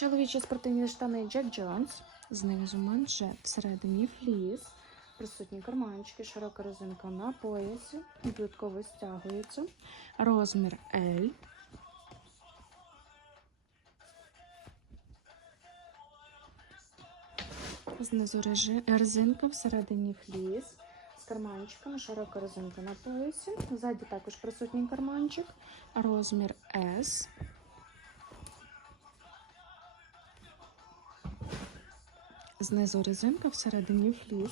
Чоловічі спортивні штани Jack Jones. Знизу манжет, всередині фліс. Присутні карманчики, широка резинка на поясі. Додатково стягується. Розмір L. Знизу резинка, всередині фліс. З карманчиками, широка резинка на поясі. Ззаді також присутній карманчик. Розмір S. Знизу резинка, всередині фліс.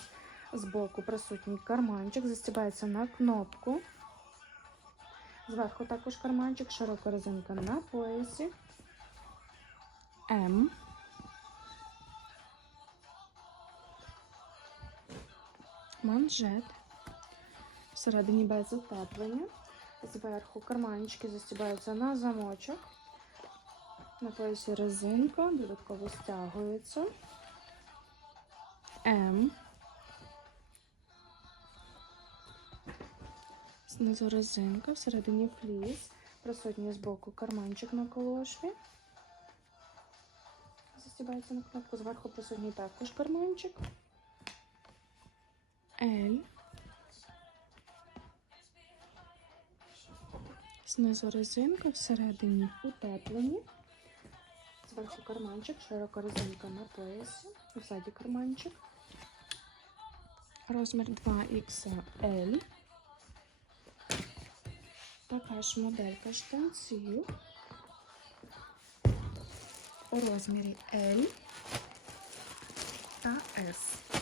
Збоку присутній карманчик, застібається на кнопку. Зверху також карманчик, широка резинка на поясі. М. Манжет. Всередині без утеплення. Зверху карманчики застібаються на замочок. На поясі резинка, додатково стягується. М. Знизу резинка, всередині фліс. Присутній збоку карманчик на колошві. Застібається на кнопку. Зверху присутній також карманчик. L. Знизу резинка, всередині утеплені. Зверху карманчик, широка резинка на поясі. Ззаді карманчик. Розмір 2XL. Така ж моделька штанців. У розмірі L та S.